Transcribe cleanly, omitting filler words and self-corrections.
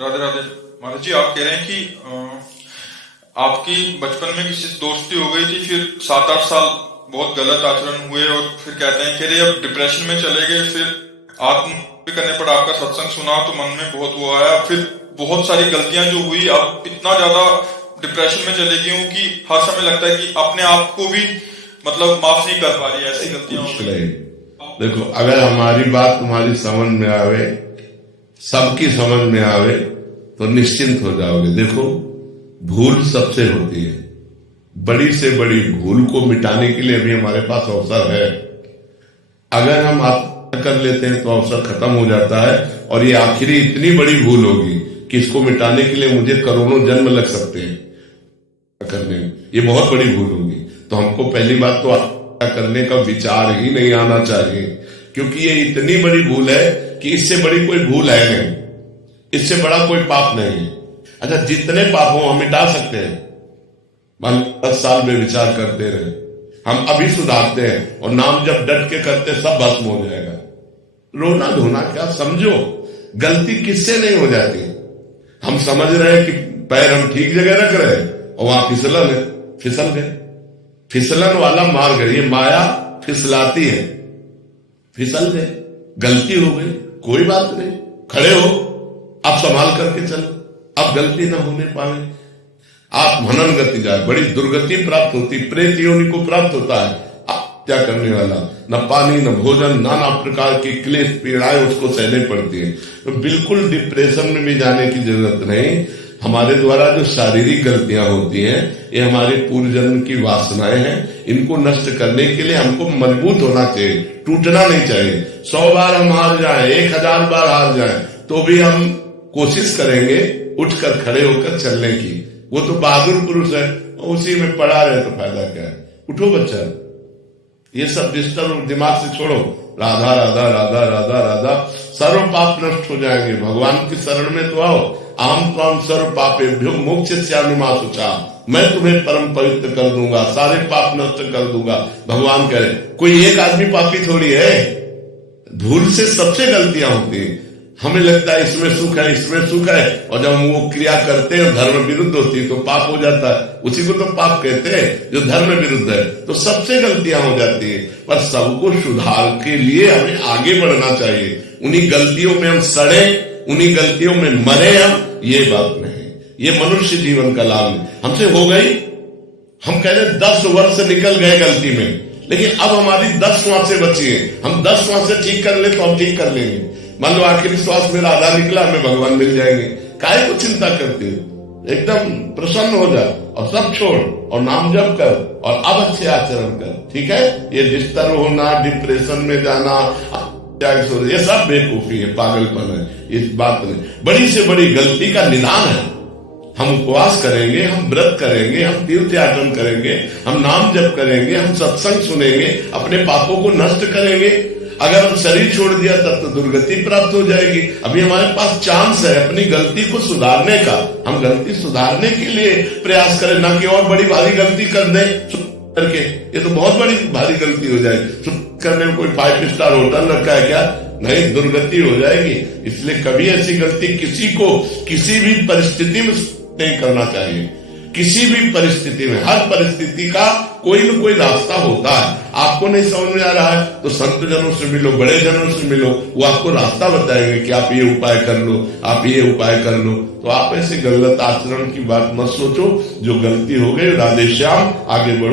राधे राधे। महाराज जी, आप कह रहे हैं कि आपकी बचपन में किसी से दोस्ती हो गई थी, फिर 7-8 साल बहुत गलत आचरण हुए और फिर कहते हैं कि अब डिप्रेशन में चले गए, फिर आत्महत्या करने पर आपका सत्संग सुना तो मन में बहुत वो आया, फिर बहुत सारी गलतियां जो हुई, अब इतना ज्यादा डिप्रेशन में चले गई हूँ कि हर समय लगता है कि अपने आप को भी मतलब माफ नहीं कर पा रही, ऐसी गलतियां हो गई। देखो, अगर हमारी बात तुम्हारी समझ में आवे, सबकी समझ में आवे, तो निश्चिंत हो जाओगे। देखो, भूल सबसे होती है, बड़ी से बड़ी भूल को मिटाने के लिए अभी हमारे पास अवसर है। अगर हम आत्महत्या कर लेते हैं तो अवसर खत्म हो जाता है, और ये आखिरी इतनी बड़ी भूल होगी कि इसको मिटाने के लिए मुझे करोड़ों जन्म लग सकते हैं करने में। ये बहुत बड़ी भूल होगी। तो हमको पहली बात तो आत्महत्या करने का विचार ही नहीं आना चाहिए, क्योंकि ये इतनी बड़ी भूल है कि इससे बड़ी कोई भूल है नहीं, इससे बड़ा कोई पाप नहीं है। अच्छा, जितने पाप हो हम मिटा सकते हैं। मान 10 साल में विचार करते रहे, हम अभी सुधारते हैं और नाम जब डट के करते सब भस्म हो जाएगा। रोना धोना क्या, समझो गलती किससे नहीं हो जाती। हम समझ रहे हैं कि पैर हम ठीक जगह रख रहे हैं और वहां फिसलन है, फिसल गए। फिसलन वाला मार्ग है, ये माया फिसलाती है, फिसल गए, गलती हो गई, कोई बात नहीं, खड़े हो, अब संभाल करके चलो, अब गलती ना होने पाए। आप मनन गति जाए, बड़ी दुर्गति प्राप्त होती, प्रेत योनि को प्राप्त होता है हत्या करने वाला। न पानी न भोजन, नाना प्रकार की क्लेश पीड़ाएं उसको सहने पड़ती है। तो बिल्कुल डिप्रेशन में भी जाने की जरूरत नहीं। हमारे द्वारा जो शारीरिक गलतियां होती हैं, ये हमारे पूर्व जन्म की वासनाएं हैं। इनको नष्ट करने के लिए हमको मजबूत होना चाहिए, टूटना नहीं चाहिए। 100 बार हम हार जाएं, 1000 बार हार जाएं, तो भी हम कोशिश करेंगे उठकर खड़े होकर चलने की। वो तो बहादुर पुरुष है, उसी में पड़ा रहे तो फायदा क्या है। उठो बच्चा, ये सब डिस्टर्ब दिमाग से छोड़ो। राधा राधा राधा राधा राधा, सर्व पाप नष्ट हो जाएंगे। भगवान की शरण में तो आओ। आम त्वाम सर्व पापेभ्यो मोक्षयिष्यामि मा शुचा, मैं तुम्हें परम पवित्र कर दूंगा, सारे पाप नष्ट कर दूंगा। भगवान कह रहे, कोई एक आदमी पापी थोड़ी है। भूल से सबसे गलतियां होती है। हमें लगता है इसमें सुख है, इसमें सुख है, और जब हम वो क्रिया करते हैं धर्म विरुद्ध होती तो पाप हो जाता है। उसी को तो पाप कहते हैं जो धर्म विरुद्ध है। तो सबसे गलतियां हो जाती है, पर सबको सुधार के लिए हमें आगे बढ़ना चाहिए। उन्हीं गलतियों में हम सड़े, उन्हीं गलतियों में मरे हम, ये बात नहीं। ये मनुष्य जीवन का लाभ है। हमसे हो गई, हम कह रहे 10 वर्ष निकल गए गलती में, लेकिन अब हमारी 10 श्वासें बची है। हम 10 श्वासें ठीक कर ले तो हम ठीक कर लेंगे। मान लो आखिरी श्वास मेरा आधा निकला, हमें भगवान मिल जाएंगे। काहे को चिंता करते हो, एकदम प्रसन्न हो जा और सब छोड़ और नाम जप कर और अब अच्छे आचरण कर, ठीक है। ये डिस्टर्ब होना, डिप्रेशन में जाना, ये सब बेवकूफी है, पागलपन है। इस बात में बड़ी से बड़ी गलती का निदान है। हम उपवास करेंगे, हम व्रत करेंगे, हम तीर्थ यात्रा करेंगे, हम नाम जप करेंगे, हम सत्संग सुनेंगे, अपने पापों को नष्ट करेंगे। अगर हम शरीर छोड़ दिया तब तो दुर्गति प्राप्त हो जाएगी। अभी हमारे पास चांस है अपनी गलती को सुधारने का। हम गलती सुधारने के लिए प्रयास करें, ना कि और बड़ी भारी गलती कर दें करके। ये तो बहुत बड़ी भारी गलती हो जाएगी। करने में कोई 5 स्टार होटल रखा है क्या? नहीं, दुर्गति हो जाएगी। इसलिए कभी ऐसी गलती किसी को किसी भी परिस्थिति में नहीं करना चाहिए। किसी भी परिस्थिति में, हर परिस्थिति का कोई न कोई रास्ता होता है। आपको नहीं समझ में आ रहा है तो संत जनों से मिलो, बड़े जनों से मिलो, वो आपको रास्ता बताएंगे कि आप ये उपाय कर लो, आप ये उपाय कर लो। तो आप ऐसे गलत आचरण की बात मत सोचो। जो गलती हो गई, राधे श्याम, आगे बढ़ो।